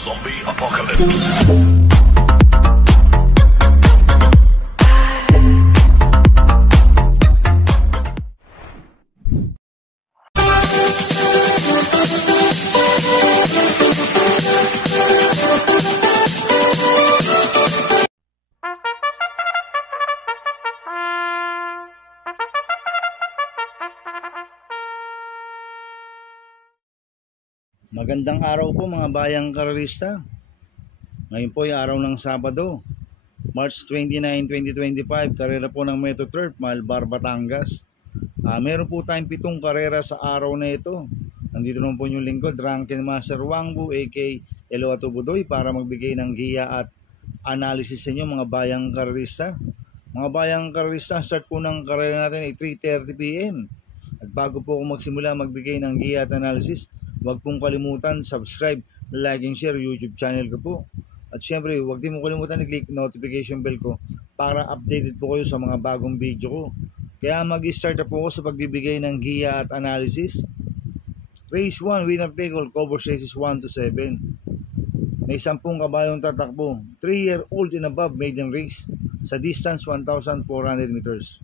Zombie Apocalypse. Magandang araw po mga bayang karerista. Ngayon po ay araw ng Sabado, March 29, 2025, karera po ng Metro Turf, Malbar, Batangas. Meron po tayong 7 karera sa araw na ito. Nandito naman po yung lingkod, Drunken Master Wangbu, aka Elo Atubudoy, para magbigay ng giya at analysis sa inyo mga bayang karerista. Mga bayang karerista, start po ng karera natin ay 3:30 PM. At bago po ako magsimula magbigay ng giya at analysis, huwag pong kalimutan subscribe, like and share YouTube channel ko po. At syempre, huwag din mo kalimutan i-click notification bell ko para updated po kayo sa mga bagong video ko. Kaya mag-start na po ako sa pagbibigay ng giya at analysis. Race 1, winner take all, covers races 1 to 7. May 10 kabayong tatakbo. 3-year-old and above maiden race sa distance 1,400 meters.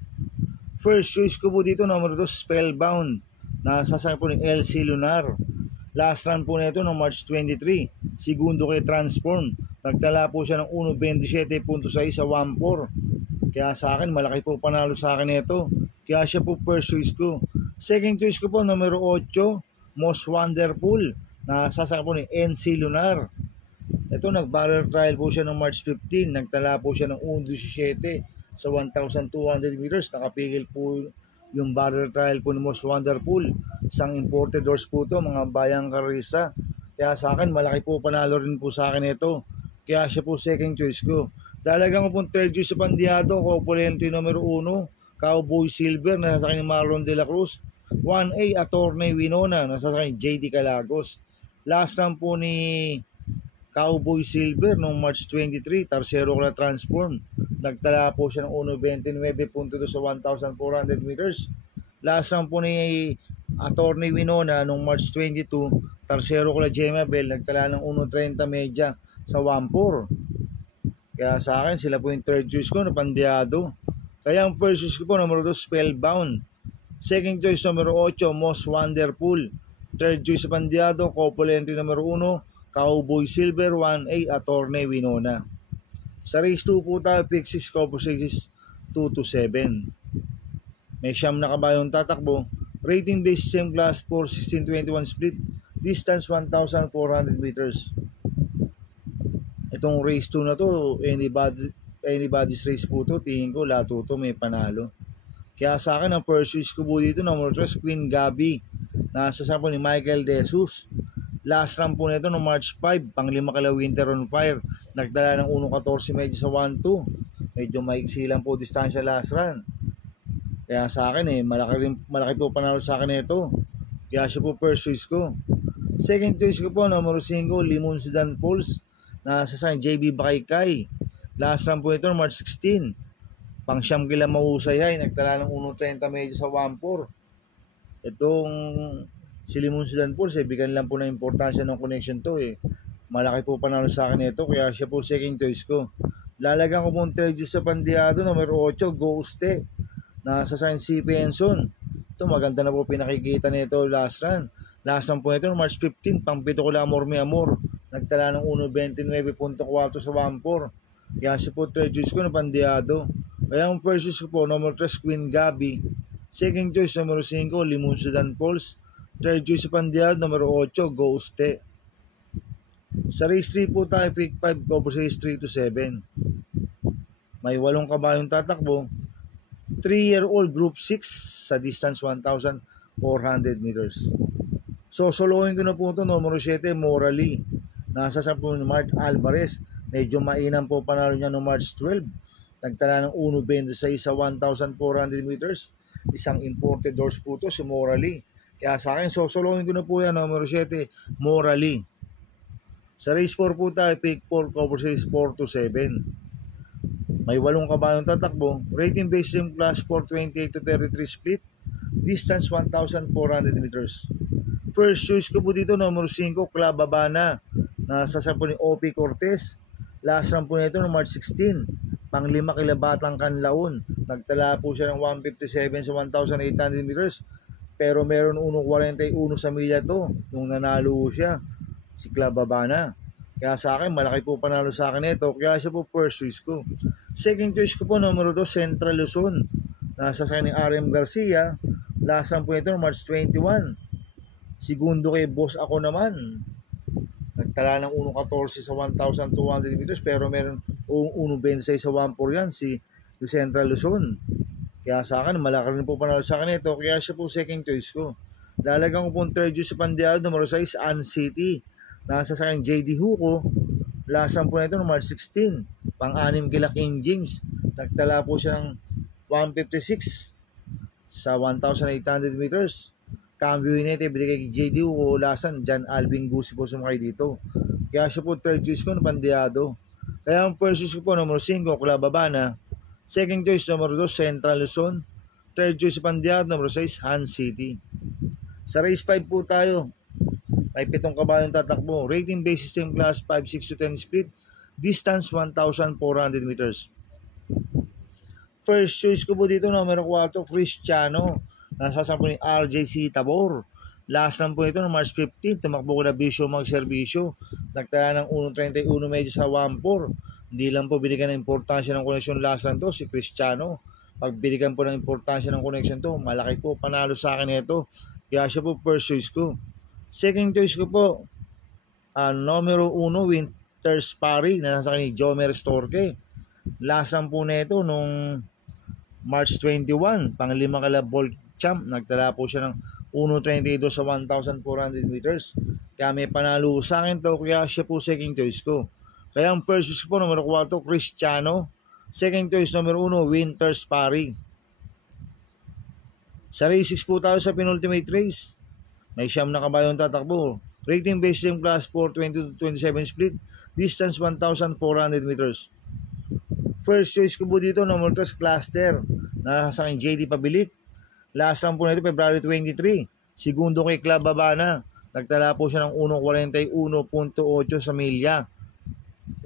First choice ko po dito, number 2, Spellbound. Nasasakay po ni LC Lunar. Last run po nito noong March 23, segundo kay Transform. Nagtala po siya ng 1.27.6 sa 1.4. Kaya sa akin, malaki po panalo sa akin ito. Kaya siya po first choice ko. Second choice ko po, numero 8, Most Wonderful. Nasasakay po ni NC Lunar. Ito, nag-barrel trial po siya noong March 15. Nagtala po siya ng 1.17 sa 1,200 meters. Nakapigil po yung barrel trial po ni Most Wonderful. Isang imported horse po ito, mga bayang karerista. Kaya sa akin, malaki po panalo rin po sa akin ito. Kaya siya po second choice ko. Dalagang ko pong third choice sa Pandiado, Copulento yung numero 1, Cowboy Silver, nasasakay ni Marlon De La Cruz. 1A, Attorney Winona, nasasakay ni JD Calagos. Last run po ni Cowboy Silver noong March 23, Tercero ko na Transform. Nagtala po siya ng 1.29.2 sa 1,400 meters. Last run po ni Attorney Winona noong March 22, Tercero ko na Gemma Bell. Nagtala ng 1.30 media sa 1.4. Kaya sa akin, sila po yung third choice ko na Pandiado. Kaya ang first choice ko po, numero 2, Spellbound. Second choice, numero 8, Most Wonderful. Third choice sa Pandiado, Copulento numero 1, Cowboy Silver. 1A, Attorney Winona. Sa race 2 po tayo, pick 6, cover races 2 to 7. May 9 na kabayong tatakbo. Rating based same class 4, 16-21 split. Distance 1,400 meters. Itong race 2 na to, anybody's race po to. Tingin ko lahat to may panalo. Kaya sa akin, ang first choice ko po dito, number 3, Queen Gabi. Nasasama po ni Michael De Jesus. Last run po nito no March 5, pang-5 kala Winter on Fire. Nagdala ng 1.14 medyo sa 1.2. Medyo maiksi lang po distansya last run. Kaya sa akin malaki po panalo sa akin ito. Kaya siya po first choice ko. Second choice ko po, numero 5, Limon Sudan Falls. Nasasakay JB Bakaykay. Last run po ito no March 16. Pang-5 kila mahusay ay nagdala ng 1.30 medyo sa 1.4. Itong si Limon Sudan Falls, bigyan lang po ng importansya ng connection to Malaki po panalo sa akin ito, kaya siya po second choice ko. Lalagyan ko pong third choice sa Pandiado, numero 8, Ghost. Nasasakay si Penson. Ito, maganda na po pinakikita nito last run. Last run po ito, March 15, pang-7 ko lang Amor Mi Amor. Nagtala ng 1.29.4 sa 1.4. Kaya siya po third choice ko na Pandiado. Kaya ang first choice ko po, numero 3, Queen Gabi. Second choice, numero 5, Limon Sudan Falls. Third choice sa Pandiado, numero 8, Ghost. Sa race 3 po tayo, pick 5, cover race 3 to 7. May 8 kabayong tatakbo. 3-year-old group 6 sa distance 1,400 meters. So, solohin ko na po ito, numero 7, Morally. Nasasama po ni Mark Alvarez. Medyo mainam po panalo niya no March 12. Nagtala ng 1.26 sa 1,400 meters. Isang imported horse po ito, si Morally. Kaya sa akin, solohin ko na po yan, numero 7, Morally. Sa race 4 po tayo, pick 4, cover race 4 to 7. May 8 kabayong tatakbo. Rating based same class 428 to 33 split. Distance 1,400 meters. First choice ko po dito, numero 5, Club Habana. Nasa sa po ni OP Cortez. Last run po nito no March 16. Pang-5 kila Batang Kanlaon. Nagtala po siya ng 157 sa 1,800 meters. Pero meron 1.41 sa milya to nung nanalo siya. Si Clababana. Kaya sa akin, malaki po panalo sa akin ito. Kaya siya po first choice ko. Second choice ko po, numero 2, Central Luzon. Nasa sa akin ni RM Garcia. Last run po ito, March 21. Segundo kay Boss Ako naman. Nagtala ng 1.14 sa 1,200 meters. Pero meron 1.26 sa 1.4 yan, si Central Luzon. Kaya sa akin, malaki rin po panalo sa akin ito. Kaya siya po second choice ko. Lalagyan ko po third choice sa Pandeado, numero 6, An City. Nasa sa akin JD Huko. Last run po nito no March 16. Pang-anim kila King James. Nagtala po siya ng 156 sa 1,800 meters. Cambio Unite, binigay kay JD Huko. Lasan, John Alvin Gusi po sumakay dito. Kaya siya po third choice ko na Pandeado. Kaya ang first choice ko po, numero 5, Clababana. Second choice, numero 2, Central Luzon. Third choice sa Pandeado, numero 6, Han City. Sa race 5 po tayo. May 7 kabayong tatakbo. Rating base system class 5, 6 to 10 split. Distance 1,400 meters. First choice ko po dito, numero 4, Cristiano. Nasasampo ni RJC Tabor. Last lang po ito no March 15. Tumakbo ko na bisyo magserbisyo. Nagtala ng 1.31 medyo sa 1.4. Hindi lang po binigyan ng importansya ng connection last lang to si Cristiano. Pag binigyan po ng importansya ng connection to, malaki po panalo sa akin ito. Kaya siya po first choice ko. Second choice ko po, numero 1, Winter Sparry, na nasa ni Jomer Storke. Last lang po nito nung March 21, pang-5 kala Bolt Champ, nagtala po siya ng 1.32 sa 1,400 meters. Kaya may panalo sa akin to, kaya siya po second choice ko. Kaya ang first choice ko po, numero 4, Cristiano. Second choice, numero 1, Winter Sparry. Sa race 6 po tayo sa penultimate race. May 9 na kabayong tatakbo. Rating based system class 4, 20 to 27 split. Distance 1,400 meters. First choice ko po dito, number 3, Cluster. Nasa akin JD Pabilik. Last lang po nito, February 23. Segundo kay Clababana. Nagtala po siya ng 1.41.8 sa milya.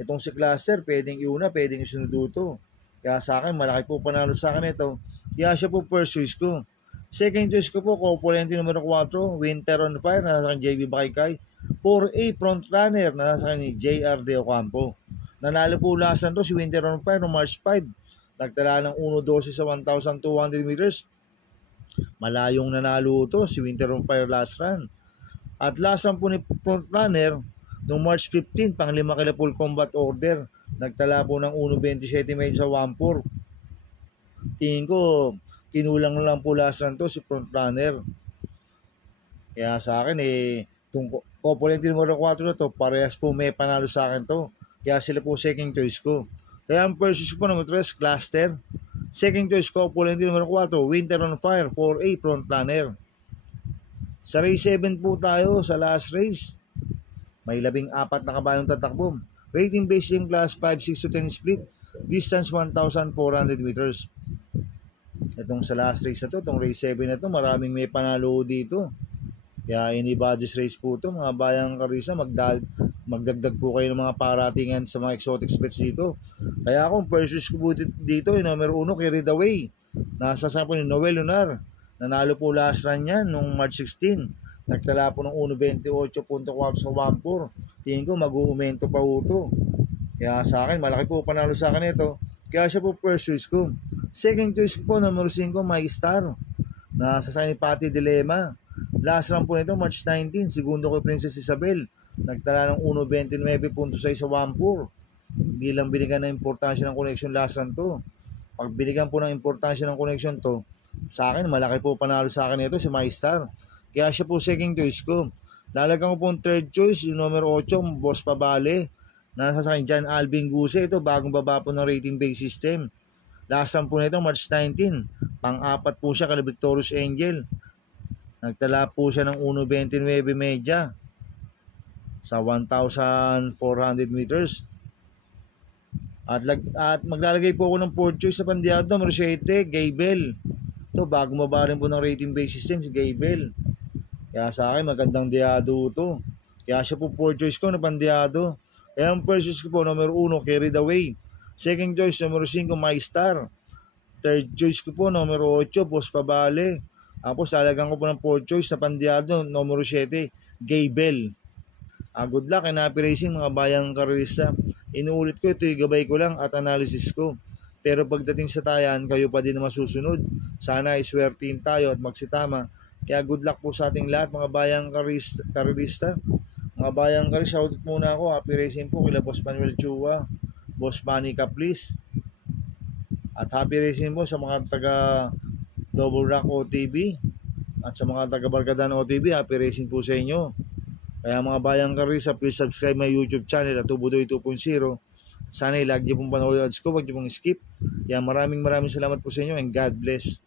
Itong si Cluster, pwedeng iuna, pwedeng isunuduto. Kaya sa akin, malaki po panalo sa akin ito. Kaya siya po first choice ko. Second choice ko po, Copolente numero 4, Winter on Fire, na nasa JB Bakaykay. 4A front runner, na nasa ni JR De Ocampo. Nanalo po last na to si Winter on Fire no March 5. Nagtala ng 1.12 sa 1,200 meters. Malayong nanalo to si Winter on Fire last run. At last run po ni front runner no March 15, pang 5 kila full combat order. Nagtala po ng 1.27 medyo sa 1.4. Tingin ko, kinulang lang po last run to si front runner. Kaya sa akin itong Copolente numero 4 na to, parehas po may panalo sa akin to. Kaya sila po second choice ko. Kaya ang first choice ko numero 3, Cluster. Second choice ko, Copolente numero 4, Winter on Fire, 4A front runner. Sa race 7 po tayo, sa last race. May 14 na kabayong tatakbo. Rating based system class 5, 6 to 10 split. Distance 1,400 meters. Itong sa last race na to, itong race 7 na to, maraming may panalo dito. Kaya anybody's race po to, mga bayang karisa, magdagdag po kayo ng mga paratingan sa mga exotic bets dito. Kaya akong first choice ko po dito, yung numero 1, Carried Away. Nasa sa po ni Noel Lunar. Nanalo po last run yan nung March 16. Nagtala po ng 1.28.4 sa 1.4. Tingin ko mag-uumento pa po ito. Kaya sa akin, malaki po panalo sa akin ito. Kaya siya po first choice ko. Second choice ko po, numero 5, My Star. Nasa sa ni Pati Dilema. Last run po nito, March 19. Segundo kay Princess Isabel. Nagtala ng 1.29.6 sa 1.4. Hindi lang binigyan ng importansya ng connection last run to. Pag binigyan po ng importansya ng connection to, sa akin, malaki po panalo sa akin ito si My Star. Kaya siya po second choice ko. Lalagyan ko po ang third choice, yung numero 8, Boss Pabale. Nasa sa akin John Alvin Guse. Ito, bagong baba po ng rating base system. Last time po nito, March 19. Pang-apat po siya kala Victorious Angel. Nagtala po siya ng 1.29 media sa 1,400 meters. At maglalagay po ako ng fourth choice sa Pandeado, numero 7, Gaybel. Ito, bago maba rin po ng rating base system si Gaybel. Kaya sa akin, magandang diado ito. Kaya siya po 4 choice ko na Pandiado. Kaya ang first choice ko po, numero 1, Carried Away. Second choice, numero 5, My Star. Third choice ko po, numero 8, Boss Pabale. Tapos talagang ko po ng 4 choice na Pandiado, numero 7, Gaybel. Good luck and happy racing mga bayang karerista. Inuulit ko, ito yung gabay ko lang at analysis ko. Pero pagdating sa tayan, kayo pa din na masusunod. Sana iswertein tayo at magsitama. Kaya good luck po sa ating lahat mga bayang karerista. Mga bayang karerista, shoutout muna ako. Happy racing po kila Boss Manuel Chua, Boss Manny Caplis. At happy racing po sa mga taga Double Rock OTV at sa mga taga Barkadan OTV. Happy racing po sa inyo. Kaya mga bayang karerista, please subscribe my YouTube channel at Tubudoy 2.0. Sana i-like niyo pong panood ads ko, huwag niyo pong skip. Kaya maraming salamat po sa inyo and God bless.